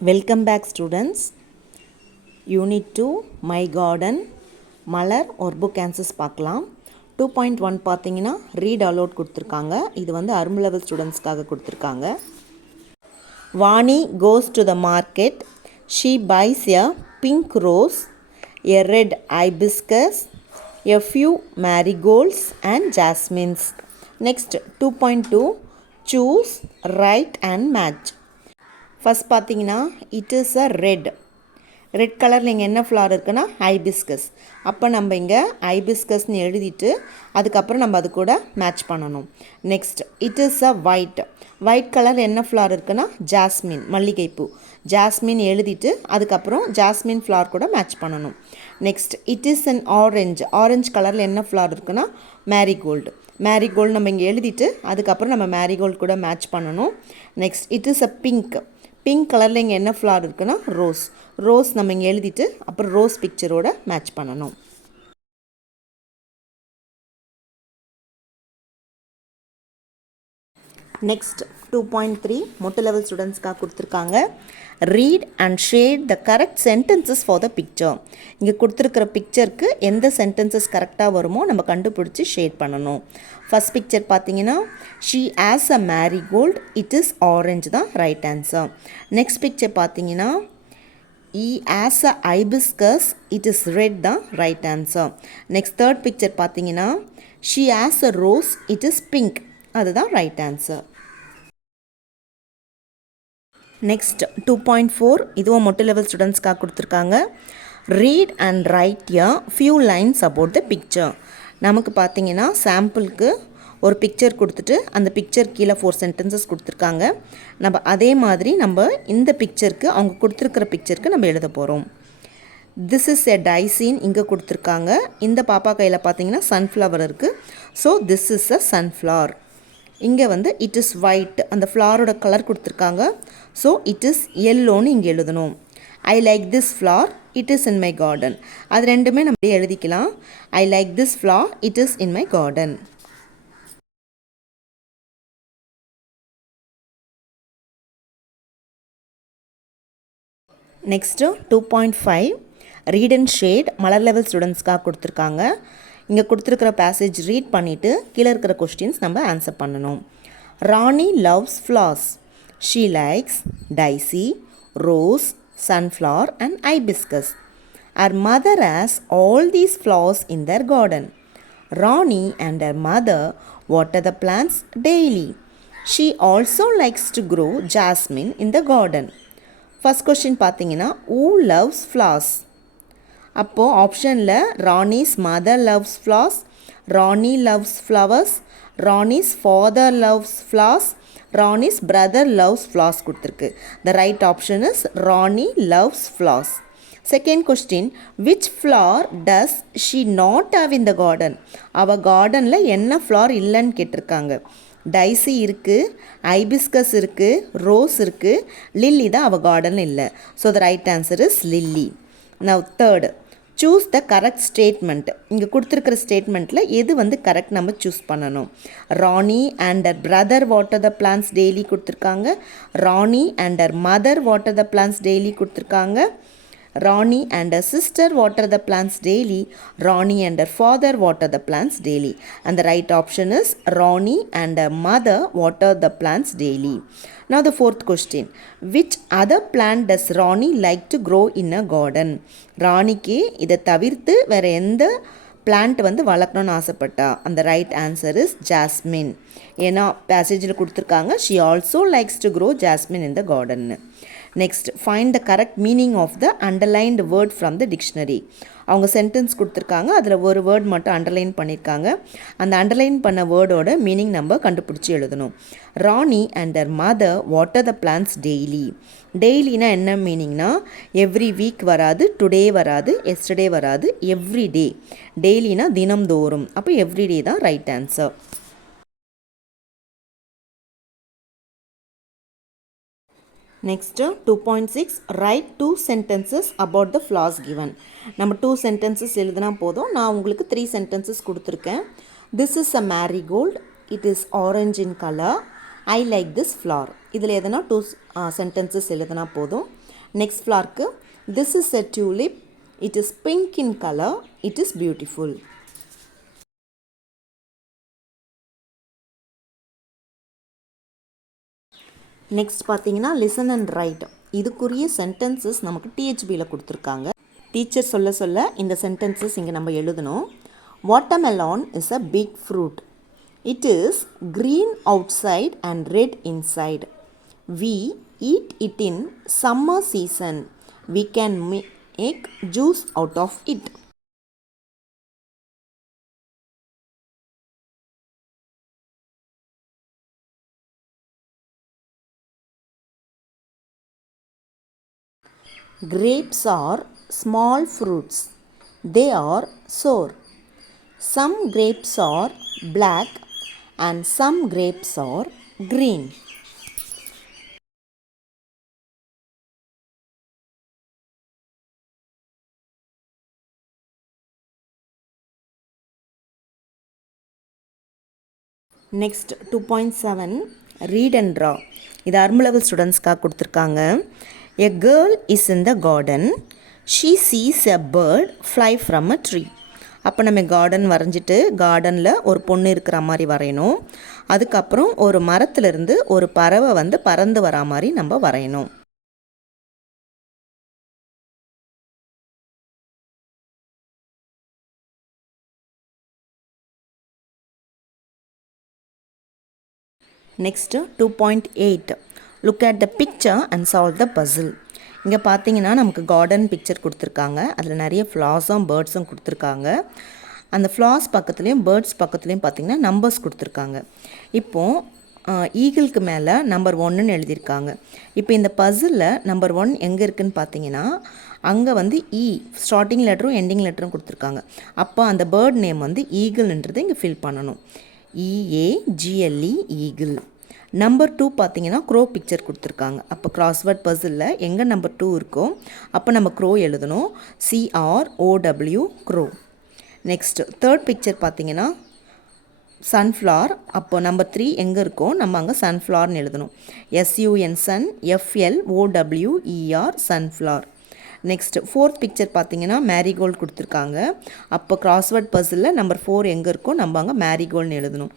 Welcome back students. Unit 2 My Garden Malar or book answers பார்க்கலாம். 2.1 பார்த்தீங்கன்னா read aloud கொடுத்துருக்காங்க. இது வந்து அரும்பு level ஸ்டூடெண்ட்ஸ்க்காக கொடுத்துருக்காங்க. Vani goes to the market. She buys a pink rose, a red hibiscus, a few marigolds and jasmines. Next 2.2 choose, write and match. First பார்த்தீங்கன்னா it is a red கலரில் இங்கே என்ன flower இருக்குன்னா ஹைபிஸ்கஸ். அப்போ நம்ம இங்கே ஹைபிஸ்கஸ்ன்னு எழுதிட்டு அதுக்கப்புறம் நம்ம அது கூட மேட்ச் பண்ணணும். Next it is a white colour என்ன ஃப்ளவர் இருக்குன்னா ஜாஸ்மின், மல்லிகைப்பூ. ஜாஸ்மின் எழுதிட்டு அதுக்கப்புறம் ஜாஸ்மின் ஃப்ளவர் கூட மேட்ச் பண்ணணும். Next it is an orange கலரில் என்ன ஃப்ளவர் இருக்குன்னா மேரிகோல்டு நம்ம இங்கே எழுதிட்டு அதுக்கப்புறம் நம்ம மேரிகோல்டு கூட மேட்ச் பண்ணணும். Next it is a pink கலரில் இங்கே என்ன ஃப்ளவர் இருக்குன்னா ரோஸ் நம்ம இங்கே எழுதிட்டு அப்புறம் ரோஸ் பிக்சரோட மேட்ச் பண்ணணும். நெக்ஸ்ட் 2.3 மொட்டை லெவல் ஸ்டூடெண்ட்ஸ்க்காக கொடுத்துருக்காங்க. Read and shade the correct sentences for the picture. இங்கே கொடுத்துருக்கிற பிக்சருக்கு எந்த சென்டென்சஸ் கரெக்டாக வருமோ நம்ம கண்டுபிடிச்சி ஷேட் பண்ணணும். ஃபஸ்ட் பிக்சர் பார்த்தீங்கன்னா she has a marigold, it is orange தான் ரைட் ஆன்சர். நெக்ஸ்ட் பிக்சர் பார்த்தீங்கன்னா he has a hibiscus, it is red தான் right answer. Next third picture பார்த்தீங்கன்னா she has a rose, it is pink, அதுதான் right answer. Next 2.4 இதுவும் மொட்டை level ஸ்டூடெண்ட்ஸ்க்காக கொடுத்துருக்காங்க. Read and write a few lines about the picture. நமக்கு பார்த்தீங்கன்னா சாம்பிளுக்கு ஒரு பிக்சர் கொடுத்துட்டு அந்த பிக்சர் கீழே 4 சென்டென்சஸ் கொடுத்துருக்காங்க. நம்ம அதே மாதிரி நம்ம இந்த பிக்சருக்கு அவங்க கொடுத்துருக்கிற பிக்சருக்கு நம்ம எழுத போகிறோம். திஸ் இஸ் எ டைசீன் இங்கே கொடுத்துருக்காங்க. இந்த பாப்பா கையில் பார்த்தீங்கன்னா சன்ஃப்ளவர் இருக்குது. So this is a sunflower. இங்கே வந்து இட் இஸ் ஒயிட், அந்த ஃப்ளவரோட கலர் கொடுத்துருக்காங்க. ஸோ இட் இஸ் எல்லோன்னு இங்கே எழுதணும். I like this flower, it is in my garden. அது ரெண்டுமே நம்ம எழுதிக்கலாம். I like this flower, it is in my garden. Next 2.5 read and shade மலர் லெவல் ஸ்டூடெண்ட்ஸ்க்காக கொடுத்துருக்காங்க. இங்கே கொடுத்துருக்கிற பேசேஜ் ரீட் பண்ணிவிட்டு கீழே இருக்கிற கொஸ்டின்ஸ் நம்ம ஆன்சர் பண்ணணும். Rani loves flowers. She likes daisy, rose, sunflower and hibiscus. Her mother has all these flowers in their garden. Rani and her mother water the plants daily. She also likes to grow jasmine in the garden. First question பார்த்தீங்கன்னா who loves flowers? அப்போது ஆப்ஷனில் Rani's mother loves flowers, Rani loves flowers, Rani's father loves flowers, Rani's brother loves flowers கொடுத்துருக்கு. The right option is Rani loves flowers. Second question which flower does she not have in the garden? அவள் கார்டனில் என்ன flower இல்லைன்னு கேட்டிருக்காங்க. Dicey இருக்குது, hibiscus இருக்குது, rose இருக்குது, lily தான் அவள் கார்டனில் இல்லை. So the right answer is lily. Now third choose the correct statement. இங்கே கொடுத்துருக்கிற ஸ்டேட்மெண்ட்டில் எது வந்து கரெக்ட் நம்ம சூஸ் பண்ணணும். Rani and her brother water the plants daily கொடுத்துருக்காங்க. Rani and her mother water the plants daily கொடுத்துருக்காங்க. Rani and her sister water the plants daily. Rani and her father water the plants daily. And the right option is Rani and her mother water the plants daily. Now the fourth question. Which other plant does Rani like to grow in a garden? ராணிக்கு இதை தவிர்த்து வேறு எந்த plant வந்து வளர்க்கணும்னு ஆசைப்பட்டா? அந்த right answer is jasmine. ஏன்னா பேசேஜில் கொடுத்துருக்காங்க she also likes to grow jasmine in the கார்டன்னு. Next find the correct meaning of the underlined word from the dictionary. அவங்க சென்டென்ஸ் கொடுத்துருக்காங்க, அதில் ஒரு வேர்ட் மட்டும் அண்டர்லைன் பண்ணியிருக்காங்க. அந்த அண்டர்லைன் பண்ண வேர்டோட மீனிங் நம்ம கண்டுபிடிச்சி எழுதணும். Rani and her mother water the plants daily. டெய்லினா என்ன மீனிங்னா எவ்ரி வீக் வராது, டுடே வராது, எஸ்டர்டே வராது, எவ்ரி டே. டெய்லினா தினம்தோறும். அப்போ எவ்ரிடே தான் right answer. Next 2.6 write 2 sentences about the flowers given. நம்ம 2 சென்டென்சஸ் எழுதினா போதும். நான் உங்களுக்கு 3 சென்டென்சஸ் கொடுத்துருக்கேன். This is a marigold, it is orange in colour. I like this flower. இதில் எதனா 2 சென்டென்சஸ் எழுதினா போதும். நெக்ஸ்ட் ஃப்ளார்க்கு this is a tulip, it is pink in color, it is beautiful. Next பார்த்தீங்கன்னா லிசன் அண்ட் ரைட். இதுக்குரிய sentences நமக்கு டிஹெச்பியில் கொடுத்துருக்காங்க. Teacher சொல்ல சொல்ல இந்த சென்டென்சஸ் இங்கே நம்ம எழுதணும். Watermelon is a big fruit. It is green outside and red inside. We eat it in summer season. We can make juice out of it. Grapes are small fruits. They are sour. Some grapes are black and some grapes are green. Next 2.7 read and draw. இது அர்ம் level ஸ்டூடெண்ட்ஸ்க்காக கொடுத்துருக்காங்க. A girl is in the garden. She sees a bird fly from a tree. அப்போ நம்ம garden வரைஞ்சிட்டு கார்டனில் ஒரு பொண்ணு இருக்கிற மாதிரி வரையணும். அதுக்கப்புறம் ஒரு மரத்துலேருந்து ஒரு பறவை வந்து பறந்து வரா மாதிரி நம்ம வரையணும். Next 2.8 look at the picture and solve the puzzle. இங்கே பார்த்தீங்கன்னா நமக்கு கார்டன் பிக்சர் கொடுத்துருக்காங்க. அதில் நிறைய ஃப்ளார்ஸும் பேர்ட்ஸும் கொடுத்துருக்காங்க. அந்த ஃப்ளார்ஸ் பக்கத்துலேயும் பேர்ட்ஸ் பக்கத்துலேயும் பார்த்தீங்கன்னா நம்பர்ஸ் கொடுத்துருக்காங்க. இப்போது ஈகிளுக்கு மேலே நம்பர் 1ன்னு எழுதியிருக்காங்க. இப்போ இந்த பசிலில் நம்பர் 1 எங்கே இருக்குதுன்னு பார்த்தீங்கன்னா அங்கே வந்து ஸ்டார்டிங் லெட்டரும் எண்டிங் லெட்டரும் கொடுத்துருக்காங்க. அப்போ அந்த பேர்ட் நேம் வந்து ஈகிள்ன்றது இங்கே ஃபில் பண்ணணும். EAGLE eagle. நம்பர் 2 பார்த்தீங்கன்னா க்ரோ பிக்சர் கொடுத்துருக்காங்க. அப்போ கிராஸ்வேர்ட் பசிலில் எங்கே நம்பர் 2 இருக்கோ அப்போ நம்ம க்ரோ எழுதணும். CROW crow. Next third picture பார்த்தீங்கன்னா சன்ஃப்ளவர். அப்போ நம்பர் 3 எங்கே இருக்கோ நம்ம அங்கே சன்ஃப்ளவர்னு எழுதணும். SUN sun, FLOWER sunflower. Next fourth picture பார்த்தீங்கன்னா மேரிகோல்டு கொடுத்துருக்காங்க. அப்போ கிராஸ்வேர்ட் பசிலில் நம்பர் 4 எங்கே இருக்கோ நம்ம அங்கே மேரிகோல்டுன்னு எழுதணும்.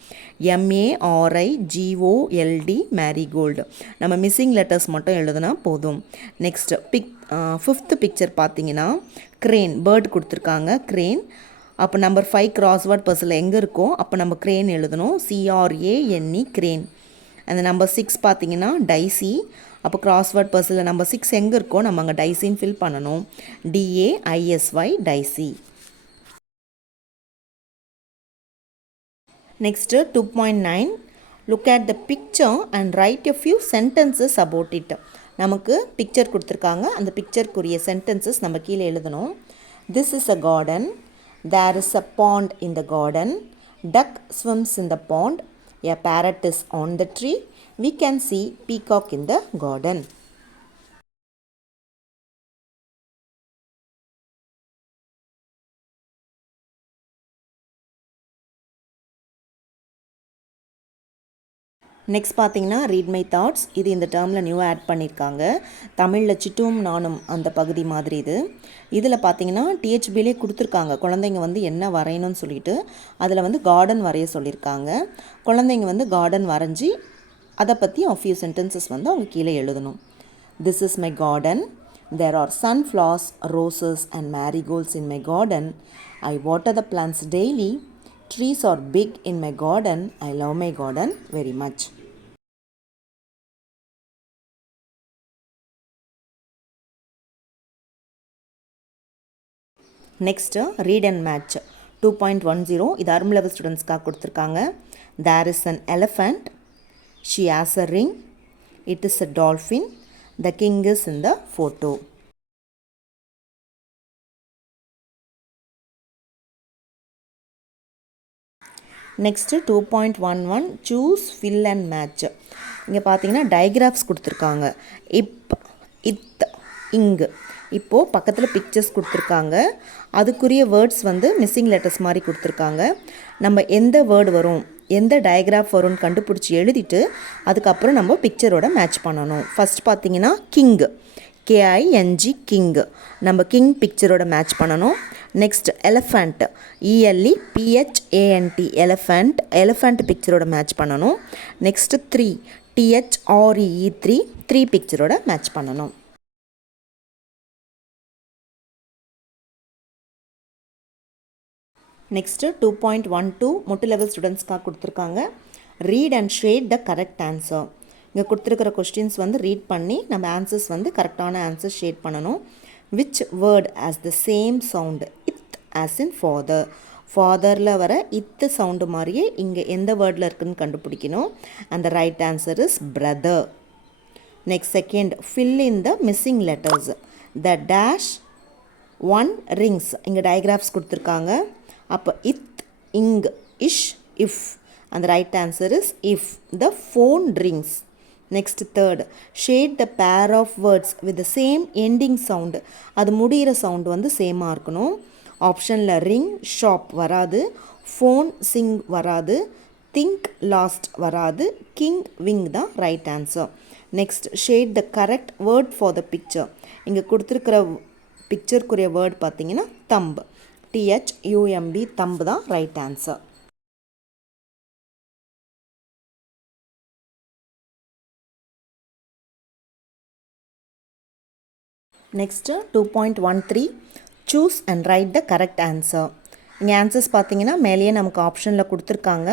MARIGOLD marigold. நம்ம மிஸ்ஸிங் லெட்டர்ஸ் மட்டும் எழுதுனா போதும். நெக்ஸ்ட் ஃபிஃப்த் பிக்சர் பார்த்தீங்கன்னா க்ரேன், பேர்ட் கொடுத்துருக்காங்க க்ரேன். அப்போ நம்பர் 5 கிராஸ்வேர்ட் பசிலில் எங்கே இருக்கோ அப்போ நம்ம க்ரேன் எழுதணும். CRANE crane. அந்த நம்பர் 6 பார்த்தீங்கன்னா டைசி. அப்போ கிராஸ்வேர்ட் பசிலில் நம்பர் 6 எங்கே இருக்கோ நம்ம அங்கே டைசின்னு ஃபில் பண்ணணும். DAISY daisy. Next 2.9 look at the picture and write a few sentences about it. நமக்கு பிக்சர் கொடுத்துருக்காங்க. அந்த பிக்சருக்குரிய சென்டென்சஸ் நம்ம கீழே எழுதணும். This is a garden. There is a pond in the garden. Duck swims in the pond. A parrot is on the tree. We can see peacock in the garden. Next பார்த்தீங்கன்னா read my thoughts. இது இந்த டேர்மில் new add பண்ணியிருக்காங்க. தமிழில் சிட்டும் நானும் அந்த பகுதி மாதிரி இது. இதில் பார்த்தீங்கன்னா டிஹெச்பிலே கொடுத்துருக்காங்க குழந்தைங்க வந்து என்ன வரையணும்னு சொல்லிட்டு. அதில் வந்து கார்டன் வரைய சொல்லியிருக்காங்க. குழந்தைங்க வந்து கார்டன் வரைஞ்சி அதை பற்றி ஃபியூ சென்டென்சஸ் வந்து அவங்க கீழே எழுதணும். This is my garden. There are sunflowers, roses and marigolds in my garden. I water the plants daily. Trees are big in my garden. I love my garden very much. Next read and match 2.10. இது அர்ம் level ஸ்டூடெண்ட்ஸ்க்காக கொடுத்துருக்காங்க. There is an elephant. She has a ring. It is a dolphin. The king is in the photo. Next 2.11 choose fill and match. இங்கே பார்த்தீங்கன்னா digraphs கொடுத்துருக்காங்க. இத் இங்கு. இப்போது பக்கத்தில் பிக்சர்ஸ் கொடுத்துருக்காங்க. அதுக்குரிய வேர்ட்ஸ் வந்து மிஸ்ஸிங் லெட்டர்ஸ் மாதிரி கொடுத்துருக்காங்க. நம்ம எந்த வேர்டு வரும் எந்த டயக்ராஃப் வரும்னு கண்டுபிடிச்சி எழுதிட்டு அதுக்கப்புறம் நம்ம பிக்சரோட மேட்ச் பண்ணணும். ஃபஸ்ட் பார்த்தீங்கன்னா KING கிங், நம்ம கிங் பிக்சரோட மேட்ச் பண்ணணும். Next elephant, ELEPHANT elephant, elephant பிக்சரோட match பண்ணணும். நெக்ஸ்ட் 3, THREE 3 பிக்சரோட மேட்ச் பண்ணணும். நெக்ஸ்ட்டு 2.12 முட்டு லெவல் ஸ்டூடெண்ட்ஸ்க்காக கொடுத்துருக்காங்க. Read and shade the correct answer. இங்கே கொடுத்துருக்கிற கொஸ்டின்ஸ் வந்து ரீட் பண்ணி நம்ம ஆன்சர்ஸ் வந்து கரெக்டான ஆன்சர் ஷேட் பண்ணணும். Which word as the same sound இத் ஆஸ் இன் ஃபாதர். ஃபாதரில் வர இத்து சவுண்டு மாதிரியே இங்கே எந்த வேர்டில் இருக்குதுன்னு கண்டுபிடிக்கணும். அந்த right answer is brother. Next second, fill in the missing letters. The dash 1 rings. இங்கே டயக்ராஃப்ஸ் கொடுத்துருக்காங்க. அப்போ இத், இங், இஷ், இஃப். அந்த right answer is if the phone rings. Next third, shade the pair of words with the same ending sound. அது முடிகிற sound வந்து சேமாக இருக்கணும். ஆப்ஷனில் ரிங் ஷாப் வராது, ஃபோன் சிங் வராது, திங்க் லாஸ்ட் வராது, கிங் விங் தான் right answer. Next shade the correct word for the picture. இங்கே கொடுத்துருக்கிற பிக்சருக்குரிய வேர்ட் பார்த்தீங்கன்னா தம்ப், THUMB தம்பு தான் right answer. Next 2.13 choose and right the correct answer. இங்கே ஆன்சர்ஸ் பார்த்தீங்கன்னா மேலேயே நமக்கு ஆப்ஷனில் கொடுத்துருக்காங்க.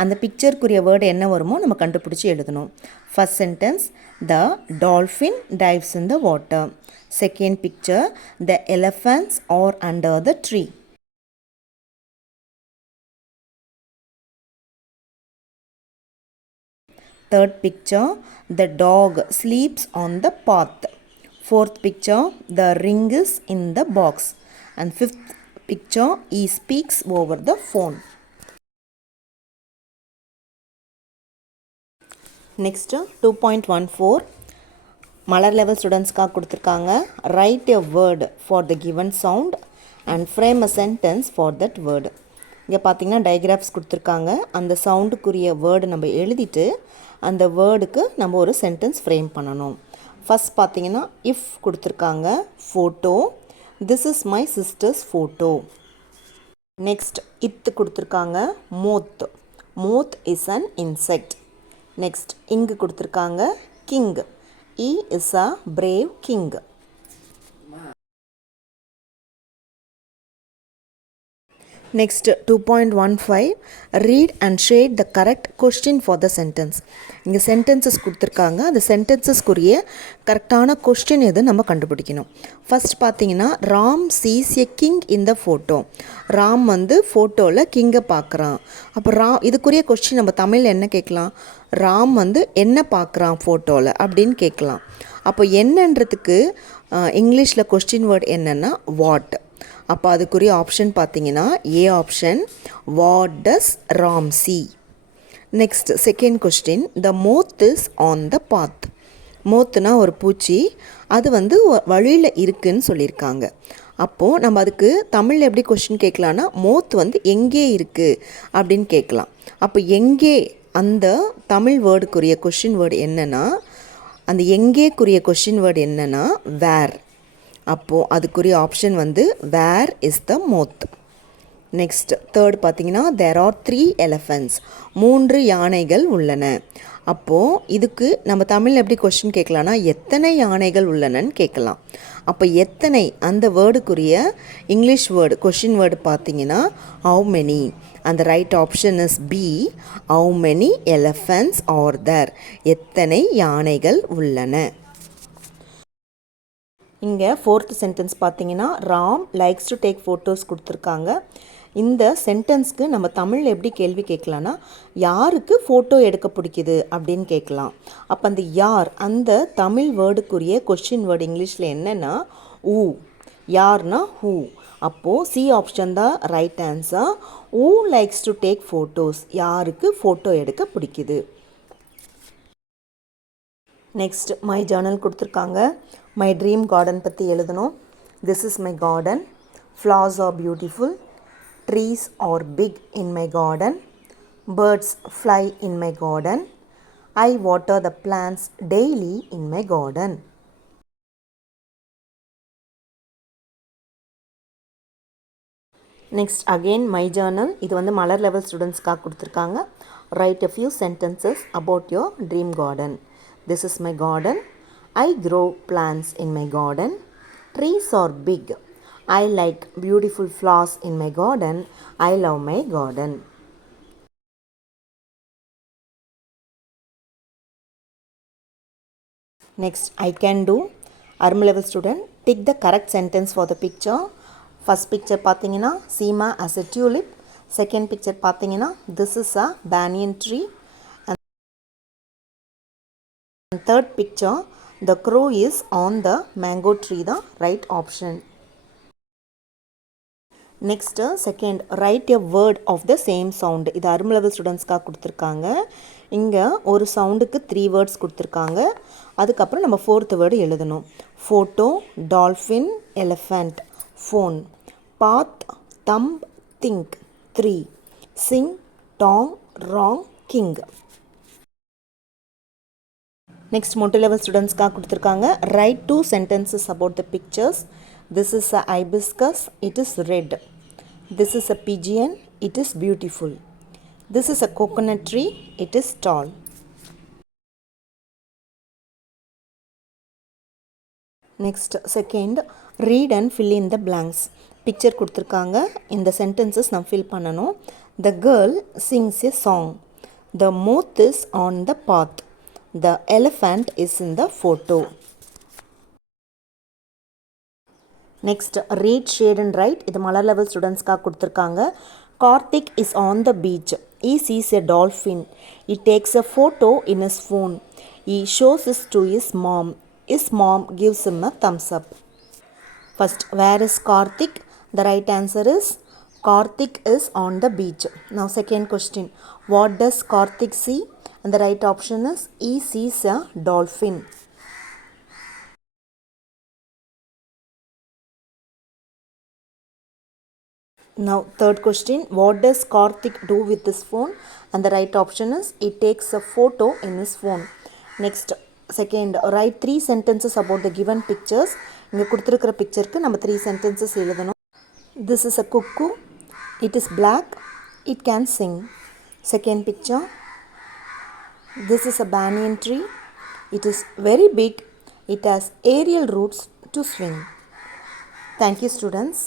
அந்த பிக்சருக்குரிய வேர்டு என்ன வருமோ நம்ம கண்டுபிடிச்சி எழுதணும். First sentence, the dolphin dives in the water. Second picture, the elephants are under the tree. Third picture, the dog sleeps on the path. Fourth picture, the ring is in the box. And fifth picture, he speaks over the phone. Next 2.14 மலர் level ஸ்டூடெண்ட்ஸ்க்காக கொடுத்துருக்காங்க. Write a word for the given sound and frame a sentence for that word. இங்கே பார்த்தீங்கன்னா digraphs கொடுத்துருக்காங்க. அந்த சவுண்டுக்குரிய word நம்ம எழுதிட்டு அந்த வேர்டுக்கு நம்ம ஒரு சென்டென்ஸ் ஃப்ரேம் பண்ணணும். ஃபஸ்ட் பார்த்தீங்கன்னா இஃப் கொடுத்துருக்காங்க, photo, this is my sisters photo. Next இத்து கொடுத்துருக்காங்க, மோத், மோத் இஸ் அன் இன்செக்ட். நெக்ஸ்ட் இங்கு கொடுத்துருக்காங்க king, E is a brave king. Next 2.15 read and shade the correct question for the sentence. இங்கே sentences கொடுத்துருக்காங்க. அந்த சென்டென்சஸ்க்குரிய கரெக்டான கொஸ்டின் எது நம்ம கண்டுபிடிக்கணும். ஃபஸ்ட் பார்த்தீங்கன்னா Ram sees a king in the photo. Ram வந்து ஃபோட்டோவில் கிங்கை பார்க்குறான். அப்போ இதுக்குரிய கொஸ்டின் நம்ம தமிழில் என்ன கேட்கலாம்? ராம் வந்து என்ன பார்க்குறான் ஃபோட்டோவில் அப்படின்னு கேட்கலாம். அப்போ என்னன்றதுக்கு இங்கிலீஷில் கொஸ்டின் வேர்ட் என்னென்னா வாட். அப்போ அதுக்குரிய ஆப்ஷன் பார்த்தீங்கன்னா A option, what does Ram see. Next second question, the moth is on the path. மோத்துனா ஒரு பூச்சி, அது வந்து வழியில் இருக்குதுன்னு சொல்லியிருக்காங்க. அப்போது நம்ம அதுக்கு தமிழில் எப்படி கொஸ்டின் கேட்கலான்னா மோத் வந்து எங்கே இருக்குது அப்படின்னு கேட்கலாம். அப்போ எங்கே, அந்த தமிழ் வேர்டுக்குரிய கொஸ்டின் வேர்டு என்னென்னா, அந்த எங்கேக்குரிய கொஸ்டின் வேர்டு என்னென்னா வேர். அப்போது அதுக்குரிய ஆப்ஷன் வந்து where is the moth. Next third பார்த்தீங்கன்னா தேர் ஆர் 3 எலஃபண்ட்ஸ். 3 யானைகள் உள்ளன. அப்போது இதுக்கு நம்ம தமிழில் எப்படி கொஸ்டின் கேட்கலான்னா எத்தனை யானைகள் உள்ளனன்னு கேட்கலாம். அப்போ எத்தனை அந்த வேர்டுக்குரிய இங்கிலீஷ் வேர்டு கொஸ்டின் வேர்டு பார்த்தீங்கன்னா ஹவு மெனி. அந்த right option is B, how many elephants are there. எத்தனை யானைகள் உள்ளன. இங்கே ஃபோர்த் சென்டென்ஸ் பார்த்தீங்கன்னா Ram likes to take photos கொடுத்துருக்காங்க. இந்த சென்டென்ஸ்க்கு நம்ம தமிழில் எப்படி கேள்வி கேட்கலான்னா யாருக்கு ஃபோட்டோ எடுக்க பிடிக்குது அப்படின்னு கேட்கலாம். அப்போ அந்த யார், அந்த தமிழ் வேர்டுக்குரிய கொஸ்டின் வேர்டு இங்கிலீஷில் என்னென்னா ஊ. யார்னா ஹூ. அப்போது சி ஆப்ஷன் தான் right answer. Who likes to take photos. யாருக்கு ஃபோட்டோ எடுக்க பிடிக்குது. நெக்ஸ்ட் மை ஜர்னல் கொடுத்துருக்காங்க. மை ட்ரீம் கார்டன் பற்றி எழுதணும். This is my garden. Flowers are beautiful. Trees are big in my garden. Birds fly in my garden. I water the plants daily in my garden. Next again my journal. இது வந்து மலர் level ஸ்டூடெண்ட்ஸ்க்காக கொடுத்துருக்காங்க. Right a few sentences about your dream garden. This is my garden. I grow plants in my garden. Trees are big. I like beautiful flowers in my garden. I love my garden. Next, I can do. Arm level student, tick the correct sentence for the picture. First picture பார்த்தீங்கன்னா Seema as a tulip. Second picture பார்த்தீங்கன்னா this is a banyan tree. And third picture, the crow is on the mango tree, the right option. Next second, write a word of the same sound. இது அரும்பு level ஸ்டூடெண்ட்ஸ்க்காக கொடுத்துருக்காங்க. இங்கே ஒரு சவுண்டுக்கு 3 words கொடுத்துருக்காங்க. அதுக்கப்புறம் நம்ம 4th வேர்டு எழுதணும். Photo, dolphin, elephant, phone. Path, thumb, think, 3. Sing, tong, wrong, king. Next மொட்டை லெவல் ஸ்டூடெண்ட்ஸ்க்காக கொடுத்துருக்காங்க. Write 2 sentences about the pictures. This is a hibiscus, it is red. This is a pigeon, it is beautiful. This is a coconut tree, it is tall. Next, second, read and fill in the blanks. Picture கொடுத்துருக்காங்க. இந்த sentences நாம் fill பண்ணணும். The girl sings a song. The moth is on the path. The elephant is in the photo. Next read, shade and right. இது மலர் level ஸ்டூடெண்ட்ஸ்க்காக கொடுத்துருக்காங்க. Karthik is on the beach. He sees a dolphin. He takes a photo in his phone. He shows it to his mom. His mom gives him a thumbs up. First, where is Karthik? The right answer is Karthik is on the beach. Now second question, what does Karthik see? And the right option is he sees a dolphin. Now third question, what does Karthik do with his phone? And the right option is he takes a photo in his phone. Next, second, write 3 sentences about the given pictures. இங்கே கொடுத்துருக்கிற பிக்சருக்கு நம்ம 3 sentences எழுதணும். This is a cuckoo. It is black. It can sing. Second picture, this is a banyan tree. It is very big. It has aerial roots to swing. Thank you, students.